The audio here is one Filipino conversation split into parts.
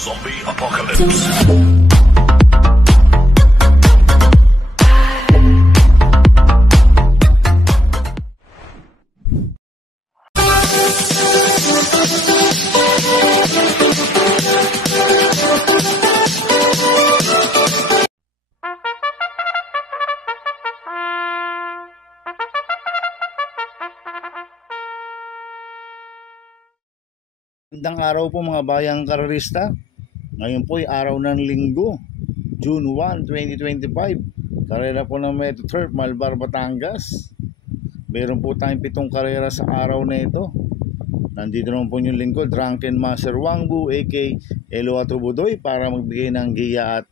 Zombie Apocalypse. Magandang araw po mga bayang karerista. Ngayon po ay araw ng linggo, June 1, 2025. Karera po ng Metro Turf, Malbar, Batangas. Meron po tayong 7 karera sa araw na ito. Nandito naman po yung lingkod, Drunken Master Wangbu aka Elo Atubudoy, para magbigay ng giya at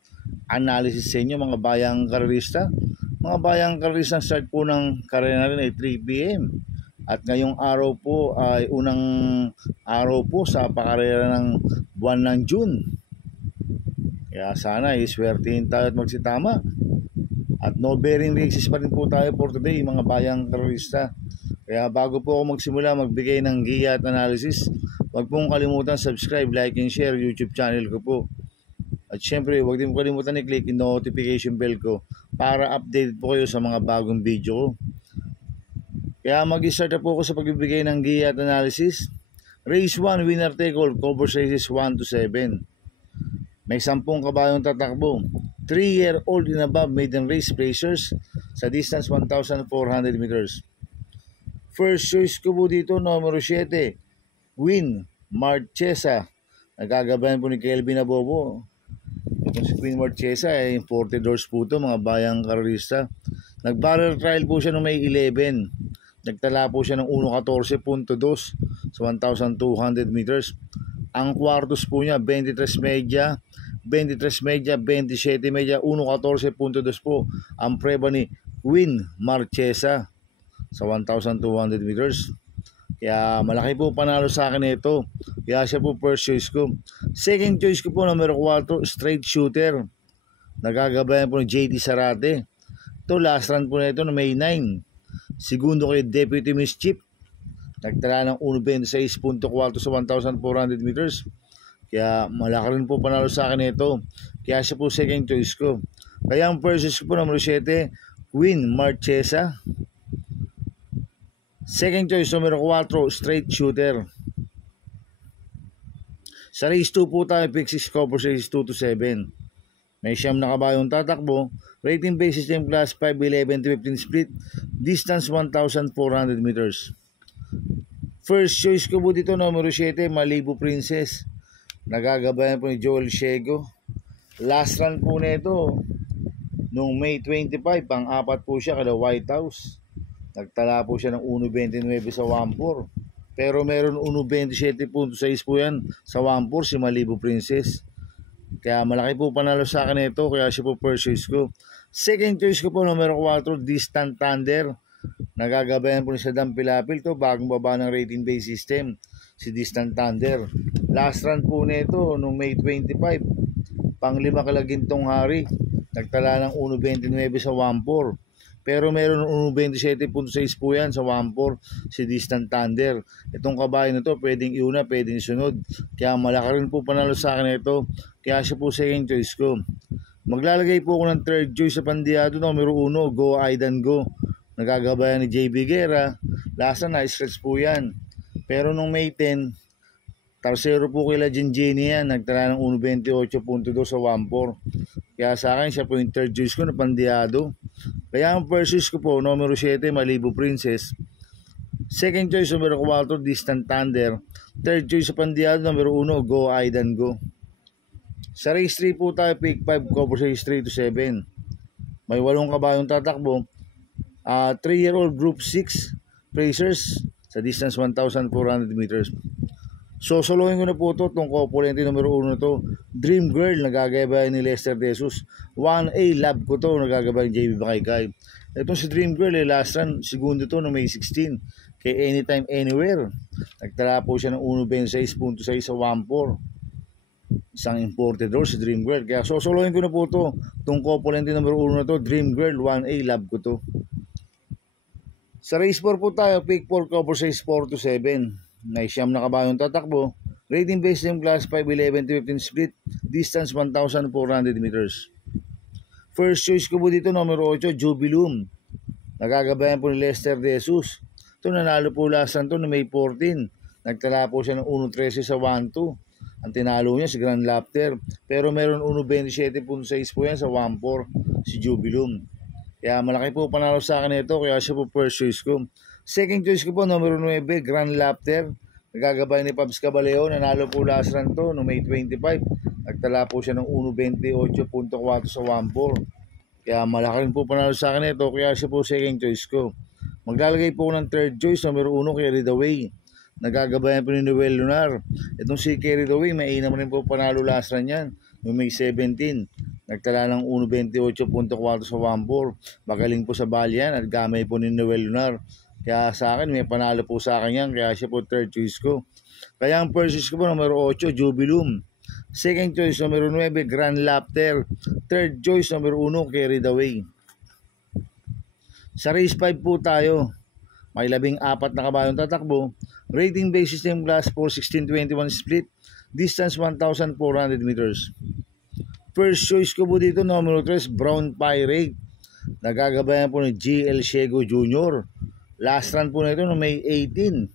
analysis sa inyo mga bayang karerista. Mga bayang karerista, start po ng karera na rin ay 3 PM. At ngayong araw po ay unang araw po sa pakarera ng buwan ng June. Kaya sana iswertihin tayo at magsitama. At no bearing races pa rin po tayo for today mga bayang karerista. Kaya bago po ako magsimula magbigay ng giya at analysis, huwag pong kalimutan subscribe, like and share YouTube channel ko po. At syempre huwag din po kalimutan i-click yung notification bell ko para update po kayo sa mga bagong video ko. Kaya mag-start na po ako sa pagbibigay ng giya at analysis. Race 1, winner take all, covers races 1 to 7. May 10 kabayong tatakbo. 3-year-old and above maiden race racers sa distance 1,400 meters. First choice ko po dito, numero 7, Queen Marchesa. Nagkagabayan po ni Kelvin Abobo. Itong si Queen Marchesa ay 40 doors po ito mga bayang karerista. Nag-barrel trial po siya noong May 11. Nagtala po siya ng 1.14.2 sa 1,200 meters. Ang kwartos po niya 23 media, 27 media, 1.14.2 po ang preba ni Queen Marchesa sa 1,200 meters. Kaya malaki po panalo sa akin ito. Kaya siya po first choice ko. Second choice ko po numero 4, Straight Shooter. Nagagabayan po ni JD Sarate. Ito last run po na ito na May 9. Segundo kay Deputy Mischief. Nagtala ng 1.26.4 sa 1,400 meters. Kaya malaki rin po panalo sa akin ito. Kaya siya po second choice ko. Kaya ang first choice ko po numero 7, Queen Marchesa. Second choice numero 4, Straight Shooter. Sa race 2 po tayo, pick 6 covers race 2 to 7. May 9 na kabayong tatakbo. Rating base system class 5-11 to 15 split. Distance 1,400 meters. First choice ko po dito numero 7, Malibu Princess. Nagagabayan po ni Joel Shego. Last run po nito noong May 25, pang-apat po siya kada White House. Nagtala po siya ng 1.29 sa 1.4. Pero meron 1.27.6 po yan sa 1.4 si Malibu Princess. Kaya malaki po panalo sa akin ito. Kaya siya po first choice ko. Second choice ko po numero 4, Distant Thunder. Nagagabayan po ni Saddam Pilapil to, bagong baba ng rating base system si Distant Thunder. Last run po nito noong May 25, pang-5 kalagintong hari. Nagtala ng 1.29 sa 1.4. Pero meron 1.27.6 po yan sa 1.4 si Distant Thunder. Itong kabayo na to pwedeng iuna, pwedeng isunod. Kaya malaki rin po panalo sa akin ito. Kaya siya po second choice ko. Maglalagay po ako ng third choice sa pandiyado numero 1, Go Aidan Go. Nagagabayan ni JB Guerra. Lasa na stretch po yan. Pero nung May 10, tarsero po kay Legend Jenny yan. Nagtala ng 1.28.2 sa 1.4. Kaya sa akin siya po yung third choice ko na pandiyado. Kaya ang first choice ko po numero 7, Malibu Princess. Second choice numero 4, Distant Thunder. Third choice sa pandiyado numero 1, Go Aidan Go. Sa race 3 po tayo, pick 5 covers race 3 to 7. May 8 kabayong tatakbo. 3-year-old group 6 racers sa distance 1,400 meters. So solohin ko na po ito, itong couple numero 1 to, Dream Girl, nagagabayan ni Lester De Jesus. 1A, love ko to, nagagabayan ni JB Bakaykay. Itong si Dream Girl, last run, segundo to no May 16, kay Anytime Anywhere. Nagtala po siya ng 1.26.6 sa 1.4. Isang imported door si Dream Girl. Kaya sosolohin ko na po ito, itong couple numero 1 na to, Dream Girl, 1A, love ko to. Sa race 4 po tayo, pick 4 cover size 4 to 7. May siyam na kabayong tatakbo. Rating base name class 5, 11 to 15 split. Distance 1,400 meters. First choice ko po dito, numero 8, Jubilum. Nagagabayan po ni Lester De Jesus. Ito, nanalo po last to no May 14. Nagtala po siya ng 1.13 sa 1-2. Ang tinalo niya si Grand Lapter. Pero meron 1.27.6 po yan sa 1-4 si Jubilum. Kaya malaki po panalo sa akin ito. Kaya siya po first choice ko. Second choice ko po, numero 9, Grand Lapter. Nagagabay ni Pabs Caballeo. Nanalo po last to no May 25. Nagtala po siya ng 1.28.4 sa 1-4. Kaya malaki rin po panalo sa akin ito. Kaya siya po second choice ko. Maglalagay po ng third choice, numero 1, Carry the Way. Nagagabayan po ni Noel Lunar. Itong si Carry the Way, may naman rin po panalo last run yan. No May 17. Nagtala ng 1.28.4 sa 1-4. Magaling po sa balyan at gamay po ni Noel Lunar. Kaya sa akin, may panalo po sa akin yan. Kaya siya po third choice ko. Kaya ang first choice ko po, numero 8, Jubilum. Second choice, numero 9, Grand Lapter. Third choice, numero 1, Carry the Way. Sa race 5 po tayo. May 14 na kabayong tatakbo. Rating base system class 4, 16-21 split. Distance 1,400 meters. First choice ko po dito, numero 3, Brown Pirate. Nagagabayan po ni G.L. Shego Jr. Last run po na ito no May 18.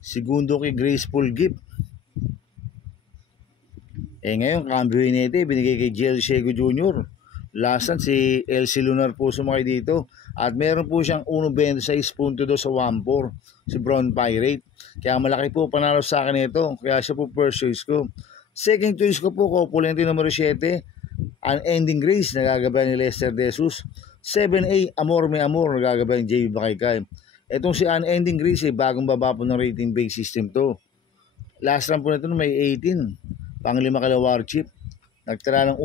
Segundo kay Graceful Gift. Ngayon, cambio nito, binigay kay G.L. Shego Jr. Last run, si LC Lunar po sumakay dito. At meron po siyang 1.26.2 sa 1-4, si Brown Pirate. Kaya malaki po panalo sa akin ito. Kaya siya po first choice ko. Second choice ko po, Copulente numero 7, Unending Grace. Nagagabayan ni Lester De Jesus. 7A, Amor Me Amor. Nagagabayan ni J.B. Bakaykay. Itong si Unending Grace, bagong baba po ng rating base system to. Last run po nito May 18. Pang-5 kalawar chip. Nagtala ng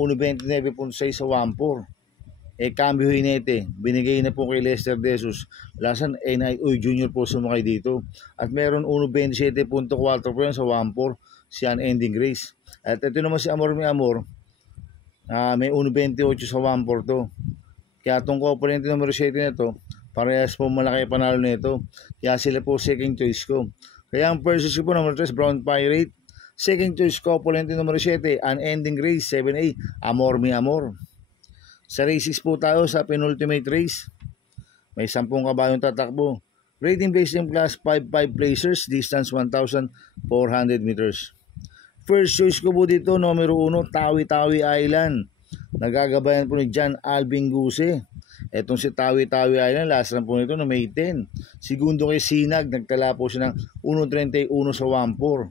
1.29.6 sa 1-4. Cambio hinete. Binigay na po kay Lester De Jesus. Lasan, N.I.O. Jr. po sumakay dito. At meron 1.27.4 po yan sa 1-4. Si Unending Grace. At ito naman si Amor Me Amor. May 1.28 sa 1-4 to. Kaya itong component numero 7 na ito, parehas po malaki panalo nito. Kaya sila po second choice ko. Kaya ang first choice ko po, numero 3, Brown Pirate. Second choice ko, component numero 7, Unending Grace. 7A, Amor Me Amor. Sa race 6 po tayo sa penultimate race. May 10 kabayong tatakbo. Rating based in class 5 placers, distance 1,400 meters. First choice ko po dito, numero 1, Tawi-Tawi Island. Nagagabayan po ni John Alvin Guse. Etong si Tawi-Tawi Island, last run po nito no May 10. Segundo kay Sinag, nagtala po siya ng 1.31 sa 1-4.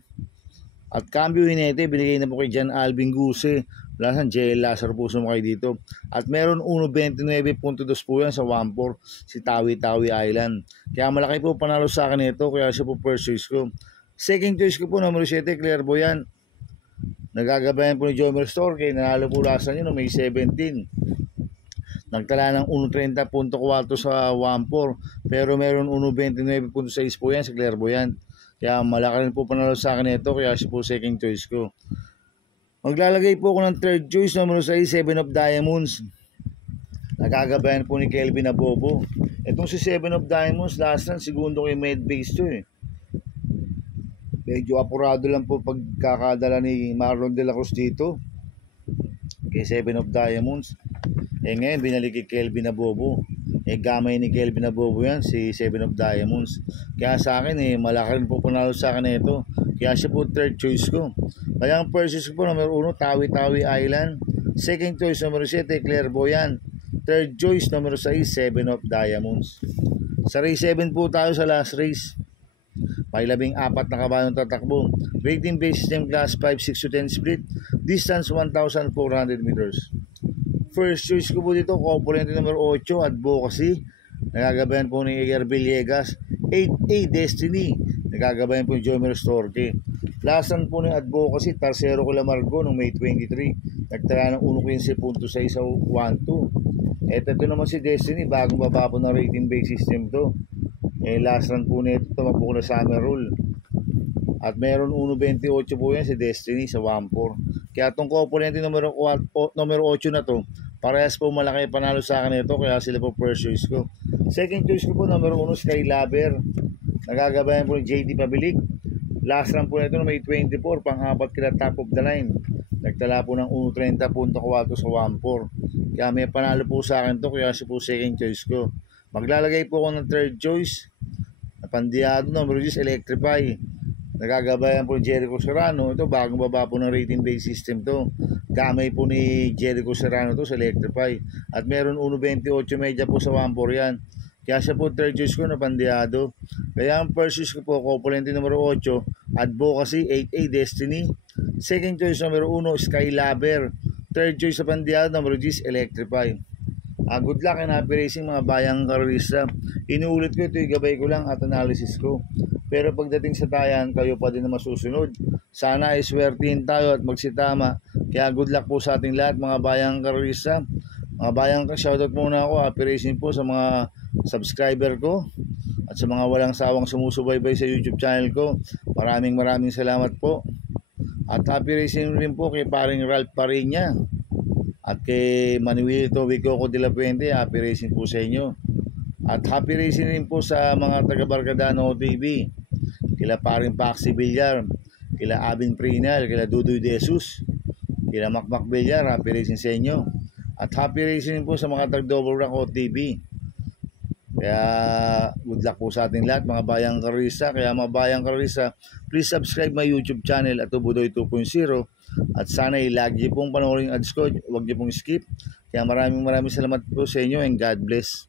At cambio hinete, binigay na po kay John Alvin Guse. Lasan, JL Lazar po sumakay dito. At meron 1.29.2 po yan sa 1-4, si Tawi-Tawi Island. Kaya malaki po panalo sa akin ito, kaya siya po first choice ko. Second choice ko po, numero 7, Clairvoyant. Nagagabayan po ni Jomer Storke. Nanalo po lasan yun no May 17. Nagtala ng 1.30.4 sa 1-4. Pero meron 1.29.6 po yan sa Clairvoyant. Kaya malaki rin po panalo sa akin ito, kaya siya po second choice ko. Maglalagay po ako ng third choice, numero 6, 7 of Diamonds. Nagagabayan po ni Kelvin Abobo. Itong si 7 of Diamonds, last run, segundo kay Medbase to eh. Medyo apurado lang po pagkakadala ni Marlon De La Cruz dito. Kay 7 of Diamonds. Ngayon, binalik kay Kelvin Abobo. Gamay ni Kelvin Abobo yan, si 7 of Diamonds. Kaya sa akin, malaki rin po panalo sa akin ito. Kaya siya po third choice ko. Kaya ang first choice ko po, numero 1, Tawi-Tawi Island. Second choice, numero 7, Clairvoyant. Third choice, numero 6, 7 of Diamonds. Sa race 7 po tayo sa last race. May 14 na kabayong tatakbo. Rating base system class 5, 6-10 split. Distance 1,400 meters. First choice ko po dito, component numero 8, Advocacy. Nagagabayan po ni Edgar Villegas. 8A, Destiny. Nagagabayan po ni Jomer Storke. Last run po ni Advocacy, Tarsero Colamargo noong May 23. Nagtala ng 1.15.6 sa 1-2. Ito naman si Destiny, bagong baba po ng rating base system to. Last run po nito, tumakbo ko na Summer Rule. At meron 1.28 po yan si Destiny sa 1-4. Kaya itong component numero 8 na to, parehas po malaki panalo sa akin ito, kaya sila po first choice ko. Second choice ko po, numero 1, Sky Lover. Nagagabayan po ni JD Pabilik. Last run po nito may 24, pang-apat kila top of the line. Nagtala po ng 1.30.4 sa 1.4. Kaya may panalo po sa akin to, kaya siya po second choice ko. Maglalagay po ako ng third choice. Pandiado number 10, Electrify. Nagagabayan po ni Jericho Serrano. Ito, bagong baba po ng rating based system to. Gamay po ni Jericho Serrano to sa Electrify. At meron 1.28 media po sa 1.4 yan. Kaya siya po third choice ko na Pandiado. Kaya ang first choice ko po, Copulente numero 8, Advocacy 8A Destiny. Second choice numero 1, Skylaber. Third choice sa Pandiado numero 10, Electrify. Good luck and happy racing mga bayang karista. Inuulit ko ito, gabay ko lang at analysis ko. Pero pagdating sa tayan, kayo pa din na masusunod. Sana ay swertihin tayo at magsitama. Kaya good luck po sa ating lahat mga bayang karista. Mga bayang shoutout muna ako, happy racing po sa mga subscriber ko at sa mga walang sawang sumusubaybay sa YouTube channel ko. Maraming salamat po. At happy racing rin po kay paring Ralph Parinya at kay Manuelito Vicoco de la Puente. Happy racing po sa inyo. At happy racing rin po sa mga taga Barcadano TV, kila paring Paxi Villar, kila Abin Prinal, kila Dudoy De Jesus, kila Macmac Villar. Happy racing sa inyo. At happy racing rin po sa mga taga Double Rank TV. Kaya good luck po sa ating lahat mga bayang karista. Kaya mga bayang karista, please subscribe my YouTube channel at Budoy 2.0. At sana lagi pong panoorin yung ads ko, huwag niyo pong skip. Kaya maraming salamat po sa inyo and God bless.